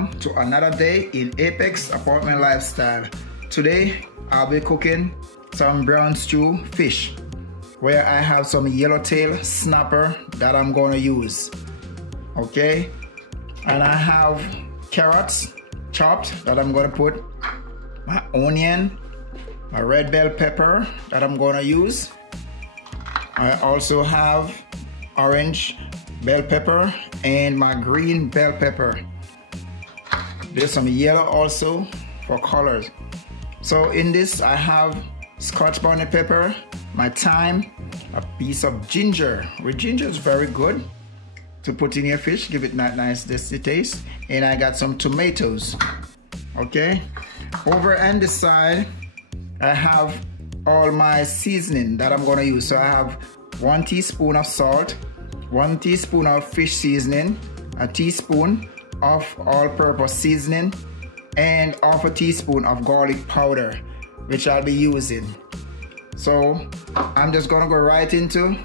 welcome to another day in Apex Apartment Lifestyle. Today I'll be cooking some brown stew fish where I have some yellowtail snapper that I'm going to use. Okay, and I have carrots chopped that I'm going to put, my onion, my red bell pepper that I'm going to use. I also have orange bell pepper and my green bell pepper. There's some yellow also for colors. So in this I have scotch bonnet pepper, my thyme, a piece of ginger. With ginger is very good to put in your fish, give it that nice taste. And I got some tomatoes. Okay, over on this side I have all my seasoning that I'm gonna use. So I have 1 teaspoon of salt, 1 teaspoon of fish seasoning, a teaspoon of all-purpose seasoning, and half a teaspoon of garlic powder, which I'll be using. So I'm just gonna go right into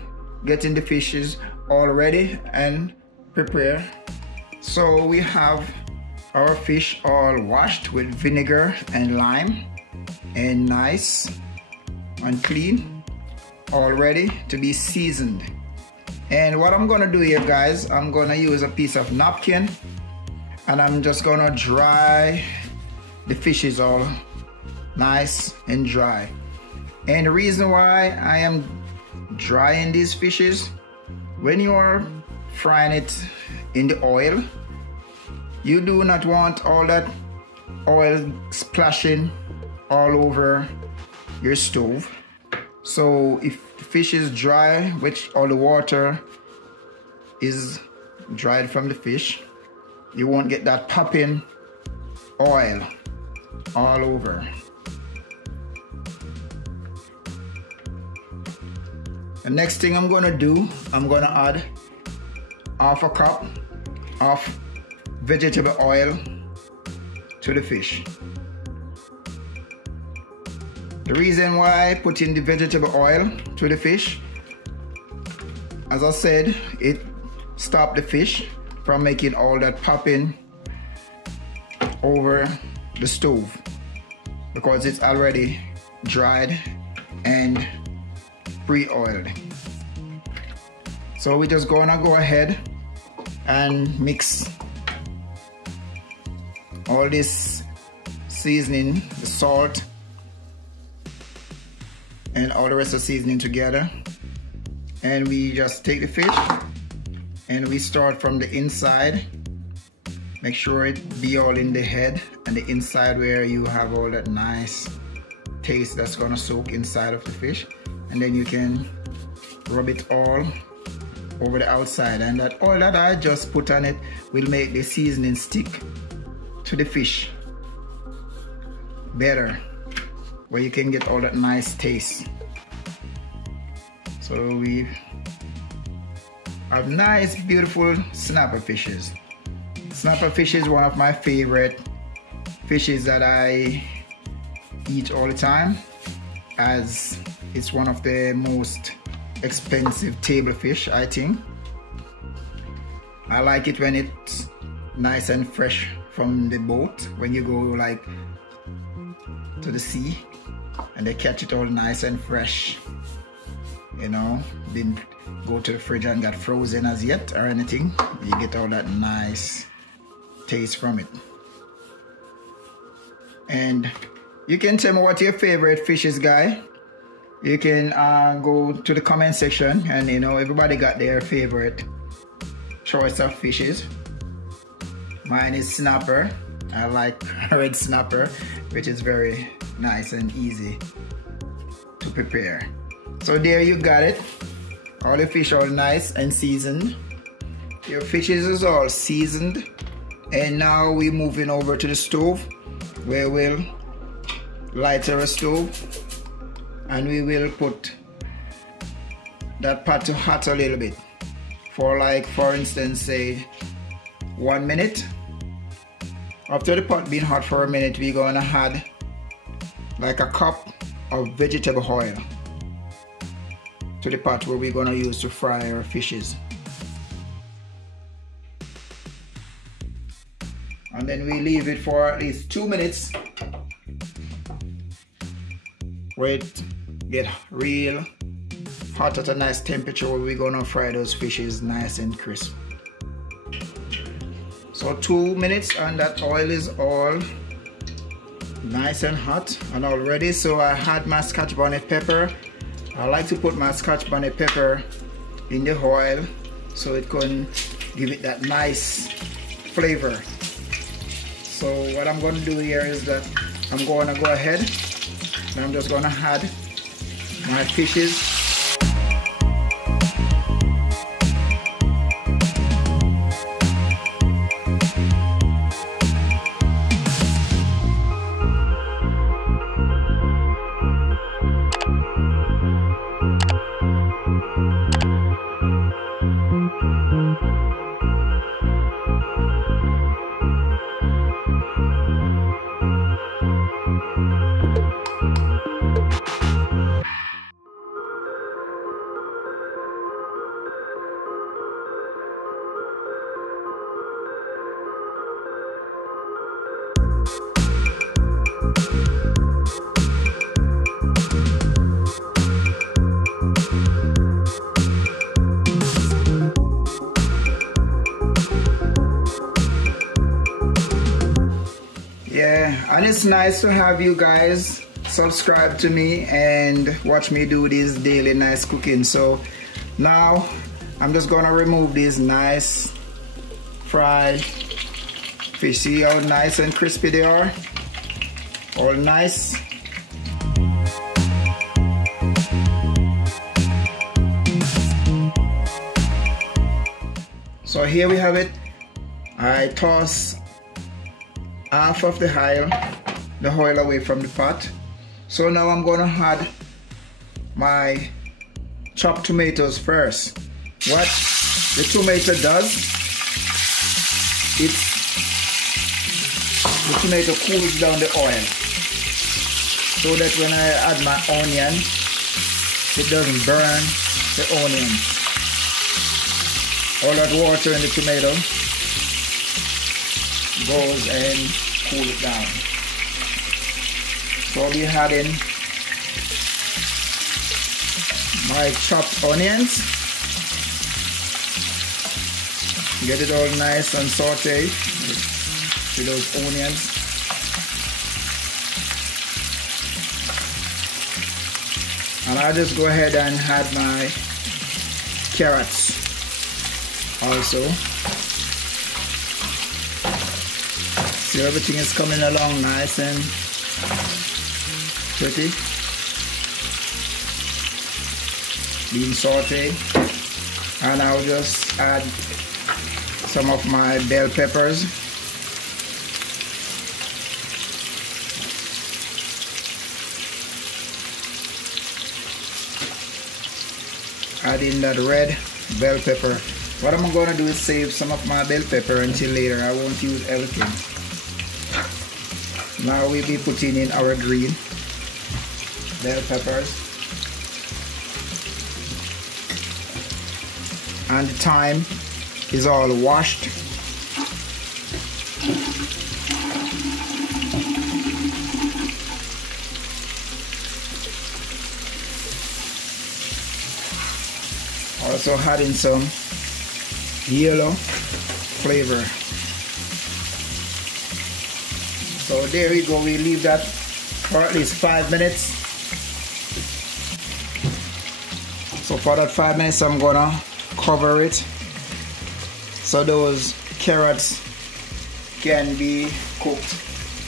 getting the fishes all ready and prepare. So we have our fish all washed with vinegar and lime and nice and clean, all ready to be seasoned. And what I'm gonna do here, guys, I'm gonna use a piece of napkin and I'm just gonna dry the fishes all nice and dry. And the reason why I am drying these fishes, when you are frying it in the oil, you do not want all that oil splashing all over your stove. So if the fish is dry, which all the water is dried from the fish, you won't get that popping oil all over. The next thing I'm gonna do, I'm gonna add half a cup of vegetable oil to the fish. The reason why I put in the vegetable oil to the fish, as I said, it stops the fish from making all that popping over the stove because it's already dried and pre-oiled. So we're just gonna go ahead and mix all this seasoning, the salt, and all the rest of the seasoning together. And we just take the fish and we start from the inside. Make sure it be all in the head and the inside where you have all that nice taste that's gonna soak inside of the fish. And then you can rub it all over the outside. And that oil that I just put on it will make the seasoning stick to the fish better, where you can get all that nice taste. So we have nice beautiful snapper fishes. Snapper fish is one of my favorite fishes that I eat all the time, as it's one of the most expensive table fish, I think. I like it when it's nice and fresh from the boat, when you go like to the sea and they catch it all nice and fresh, you know, didn't go to the fridge and got frozen as yet or anything. You get all that nice taste from it. And you can tell me what your favorite fish is, guy. You can go to the comment section, and you know, everybody got their favorite choice of fishes. Mine is snapper. I like red snapper, which is very nice and easy to prepare. So there you got it. All the fish are nice and seasoned. Your fishes is all seasoned. And now we're moving over to the stove, where we'll light our stove and we will put that pot to hot a little bit for, like, for instance, say 1 minute. After the pot being hot for a minute, we're gonna add like a cup of vegetable oil to the pot where we're gonna use to fry our fishes. And And then we leave it for at least 2 minutes where it get real hot at a nice temperature where we're gonna fry those fishes nice and crisp. So 2 minutes and that oil is all nice and hot and all ready. So I had my scotch bonnet pepper. I like to put my scotch bonnet pepper in the oil so it can give it that nice flavor. So what I'm going to do here is that I'm going to go ahead and I'm just going to add my fishes. Yeah, and it's nice to have you guys subscribe to me and watch me do this daily nice cooking. So now I'm just gonna remove these nice fried fish. See how nice and crispy they are? All nice. So here we have it. I toss half of the oil away from the pot. So now I'm gonna add my chopped tomatoes first. What the tomato does, the tomato cools down the oil so that when I add my onion, it doesn't burn the onion. All that water in the tomato goes and cool it down. So I'll be adding my chopped onions. Get it all nice and sauteed with those onions. And I'll just go ahead and add my carrots also. See, everything is coming along nice and pretty. Being sauteed. And I'll just add some of my bell peppers. Add in that red bell pepper. What I'm going to do is save some of my bell pepper until later. I won't use everything. Now we'll be putting in our green bell peppers and the thyme is all washed. Also adding some yellow flavor. So there we go, we leave that for at least 5 minutes. So for that 5 minutes I'm gonna cover it so those carrots can be cooked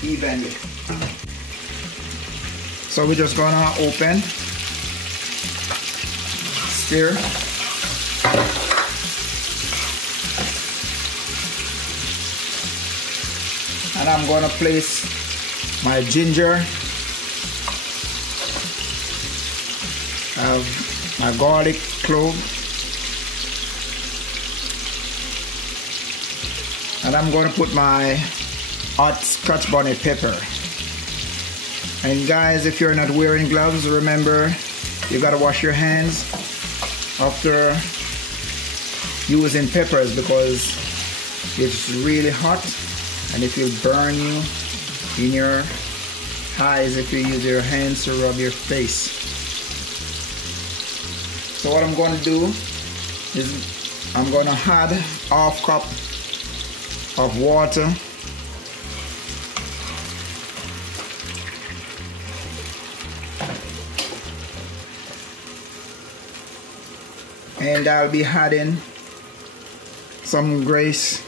evenly. So we're just gonna open, stir, and I'm gonna place my ginger, my garlic clove, and I'm gonna put my hot scotch bonnet pepper. And guys, if you're not wearing gloves, remember you gotta wash your hands after using peppers because it's really hot and if you burn you in your eyes if you use your hands to rub your face. So what I'm going to do is I'm going to add half cup of water. And I'll be adding some Grace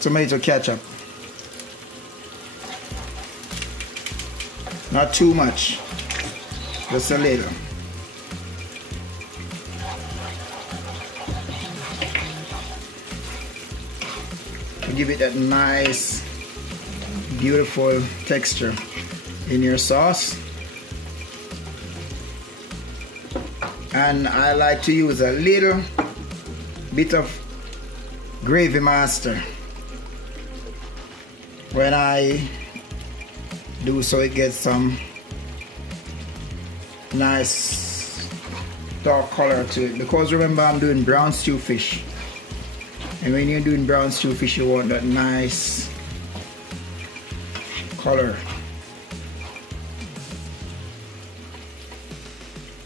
tomato ketchup. Not too much, just a little. To give it that nice, beautiful texture in your sauce. And I like to use a little bit of Gravy Master when I do, so it gets some nice dark color to it. Because remember, I'm doing brown stew fish, and when you're doing brown stew fish, you want that nice color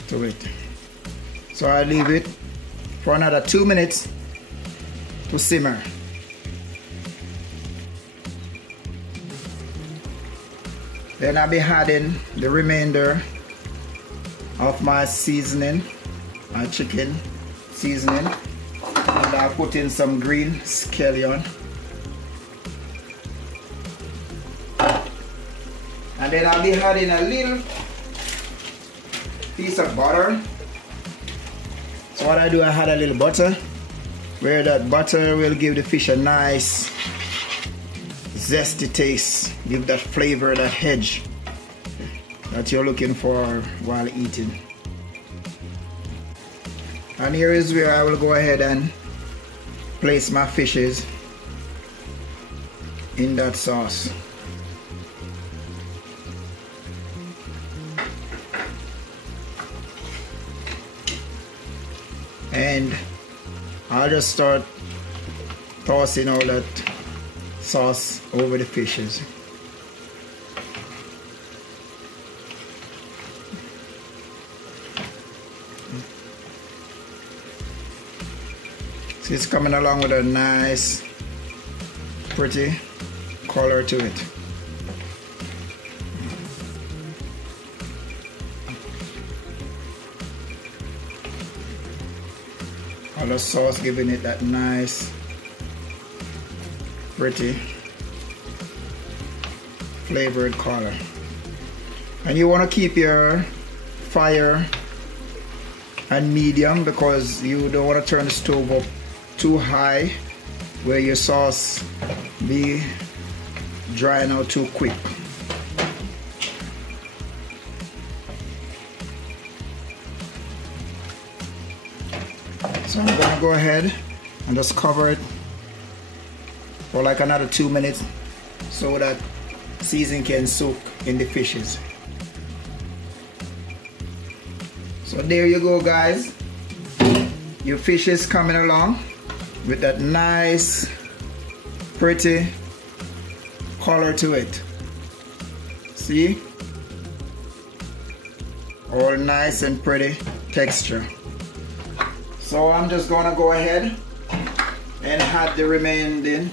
to it. So I leave it for another 2 minutes to simmer. Then I'll be adding the remainder of my seasoning, my chicken seasoning, and I'll put in some green scallion. And then I'll be adding a little piece of butter. So what I do, I add a little butter, where that butter will give the fish a nice zesty taste, give that flavor, that edge that you're looking for while eating. And here is where I will go ahead and place my fishes in that sauce. And I'll just start tossing all that sauce over the fishes. So it's coming along with a nice, pretty color to it. All the sauce giving it that nice, pretty, flavored color. And you want to keep your fire at medium, because you don't want to turn the stove up too high where your sauce be drying out too quick. So I'm gonna go ahead and just cover it for like another 2 minutes so that seasoning can soak in the fishes. So there you go, guys. Your fish is coming along with that nice, pretty color to it. See? All nice and pretty texture. So I'm just gonna go ahead and add the remaining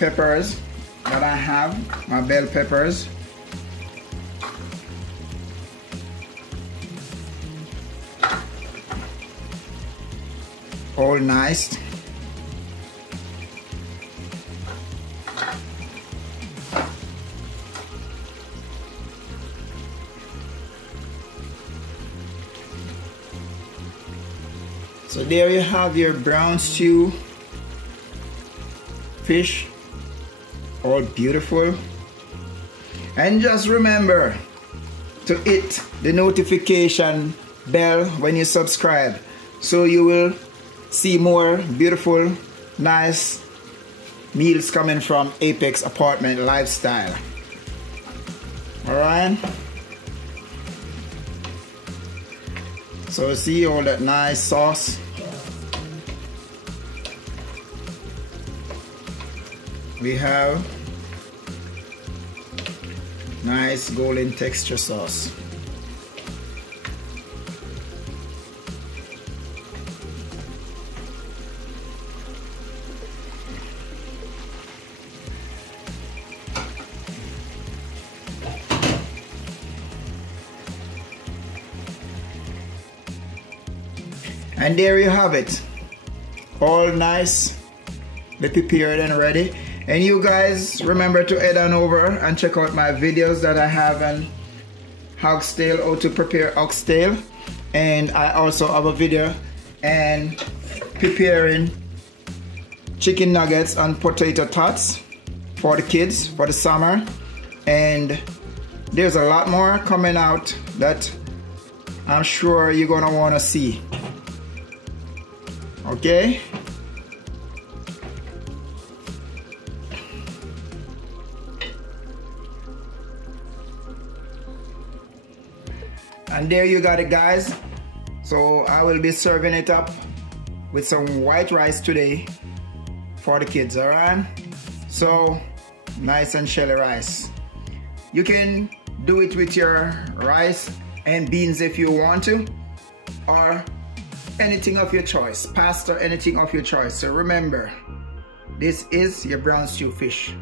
peppers that I have, my bell peppers. All nice. So there you have your brown stew fish, all beautiful. And just remember to hit the notification bell when you subscribe, so you will see more beautiful, nice meals coming from Apex Apartment Lifestyle. Alright? So see all that nice sauce. we have nice golden texture sauce. And there you have it, all nice, prepared and ready. And you guys remember to head on over and check out my videos that I have on oxtail, how to prepare oxtail. And I also have a video and preparing chicken nuggets and potato tots for the kids for the summer. And there's a lot more coming out that I'm sure you're gonna wanna see. Okay? And there you got it, guys. So I will be serving it up with some white rice today for the kids, all right? So nice and shelly rice. You can do it with your rice and beans if you want to, or anything of your choice, pasta, anything of your choice. So remember, this is your brown stew fish.